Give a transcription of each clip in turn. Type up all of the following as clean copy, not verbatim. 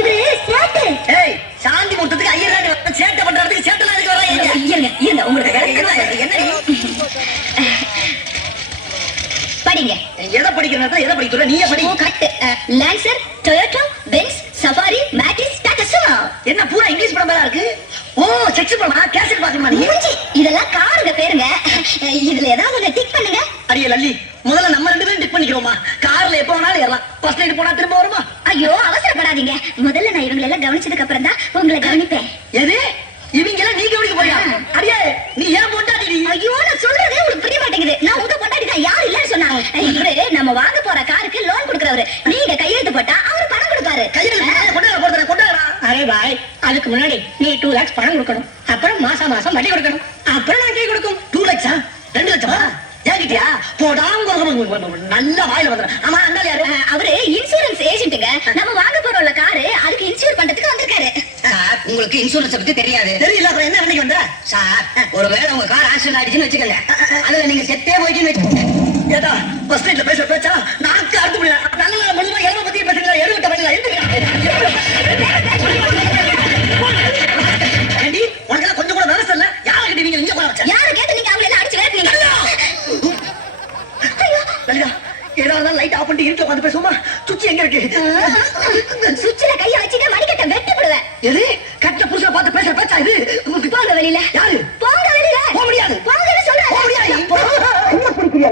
இவரு சேட்டு. ஏய், சாந்தி முட்டத்துக்கு ஐயர் சேட்டை பண்றதுக்கு சேட்டெல்லாம் இருக்கு வர. இருங்க உங்களுக்கு என்ன படிங்க. எதை படிக்கிறதா எதை படிக்கிற நீயே படி. Correct. Lancer, Toyota, Benz, Safari, Matiz, Tata Sumo. என்ன பூரா இங்கிலீஷ் படம் தான் இருக்கு. ஓ செக்ஸ் படமா? கேசட் பாக்குமா நீ? இதெல்லாம் காருங்க பேருங்க. இதுல ஏதாவது ஒண்ணு டிக் பண்ணுங்க. அடியே லல்லி, முதல்ல நம்ம ரெண்டு பேரும் டிக் பண்ணிக்கிறோமா? கார்ல எப்ப வேணாலும் ஏறலாம். ஃபர்ஸ்ட் ரைட் போனா திரும்ப வருமா? ஐயோ அவசரப்படாதீங்க. முதல்ல நான் இவங்களை எல்லாம் கவனிச்சதுக்கு அப்புறம் தான் உங்களை கவனிப்பேன். எது? இவங்க எல்லாம் நீ கவனிக்க போறியா? அடியே நீ ஏன் பொண்டாட்டி? ஐயோ நான் சொல்றதே உங்களுக்கு புரிய மாட்டேங்குது. நான் உங்க பொண்டாட்டி தான். யார் இல்லன்னு சொன்னாங்க. இவரு நம்ம வாங்க போற காருக்கு லோன் கொடுக்கறவரு. நீங்க கையெழுத்து போட்டா அவரு பணம் கொடுப்பாரு. கையெழுத்து கொண்டாடா. அரே பாய், அதுக்கு முன்னாடி நீ 2 lakhs பணம் கொடுக்கணும். அப்புறம் மாசம் வட்டி கொடுக்கணும். அப்புறம் நான் கை கொடுக்கும். 2 லட்சம் 2 லட்சமா? ஏங்கிட்டியா போடாங்க நல்ல வாயில வந்துடும். ஆமா அண்ணா யாரு? அவரு இன்சூரன்ஸ் ஏஜென்ட்டுங்க. நம்ம வாங்க போறோம்ல காரு, அதுக்கு இன்சூர் பண்றதுக்கு வந்திருக்காரு. சார், உங்களுக்கு இன்சூரன்ஸ் பத்தி தெரியாது. தெரியல, அப்புறம் என்ன நினைக்க வந்த? சார், ஒருவேளை உங்க கார் ஆக்சிடென்ட் ஆயிடுச்சுன்னு வச்சுக்கோங்க, அதுல நீங்க செத்தே போயிட்டுன்னு வச்சுக்கோங்க. ஏதா பஸ் ஸ்டாண்ட்ல பேச்சா நாக்கு அறுத்து முடியாது. நல்ல முழுமா எவ்வளவு பத்தி பேசுறீங்களா? எழுவட்ட பண்ணல ஏண்டி உனக்கு கொஞ்சம் கூட விவசாயம் இல்ல? யாரை கிட்ட நீங்க இங்க போற வச்சா? யாரை கேட்டு நீங்க அவங்கள எல்லாம் அடிச்சு வேறீங்க? லலிதா, ஏதாவது லைட் ஆஃப் பண்ணிட்டு இருக்க வந்து பேசுவோமா? சுச்சி எங்க இருக்கு? சுவிட்ச்ல கைய வச்சிட்டு மணிக்கட்ட வெட்டி போடுவேன். எது? கட்ட புருஷனை பார்த்து பேசுற பேச்சா இது? போங்க வெளியில. யாரு? போங்க வெளியில. போக முடியாது. போங்கன்னு சொல்றேன். போக முடியாது. என்ன பிடிக்கிறீங்க?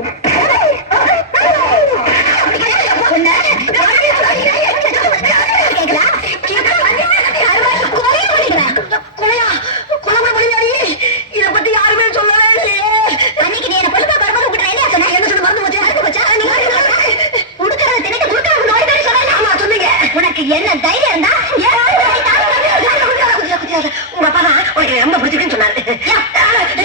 என்ன தைரியம் இருந்தா உங்க அப்பா தான் உனக்கு ரொம்ப பிடிச்சிருக்குன்னு சொன்னாரு.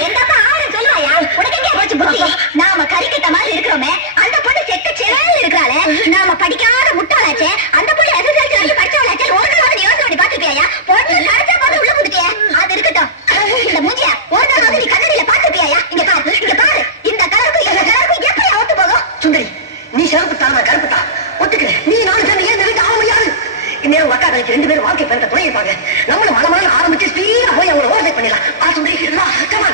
என்னப்பா ஆறு சொல்லுவாயா? உனக்கு எங்க போச்சு புத்தி? நாம கறிக்கிட்ட மாதிரி இருக்கிறோமே, அந்த பொண்ணு செக்க செவல் இருக்கிறாளே, நாம படிக்காத முட்டாளாச்சே, அந்த பொண்ணு எஸ்எஸ்எல்சி வரைக்கும் படிச்சவளாச்சே, ஒரு நாள் யோசனை பண்ணி பாத்துப்பியா? பொண்ணு கரைச்சா பார்த்து உள்ள புதுக்கிய அது இருக்கட்டும். இந்த மூஞ்சியா ஒரு நாள் நீ கண்ணடியில பாத்துப்பியா? இங்க பாரு, இங்க பாரு, இந்த கலருக்கும் இந்த கலருக்கும் எப்படி ஒத்து போகும்? சுந்தரி, நீ சிறப்பு தான், நான் கருப்பு தான் ஒத்துக்கிறேன். நீ நானும் சேர்ந்து ஏன் வீட்டு ஆக முடியாது? இந்நேரம் அக்கா கழிச்சு 2 பேரும் வாழ்க்கை பயணத்தை துணை இருப்பாங்க. நம்மளும் மலமலன்னு ஆரம்பிச்சு ஸ்பீடா போய் அவங்களை ஓவர்டேக் பண்ணிடலாம். சுந்தரி, come on.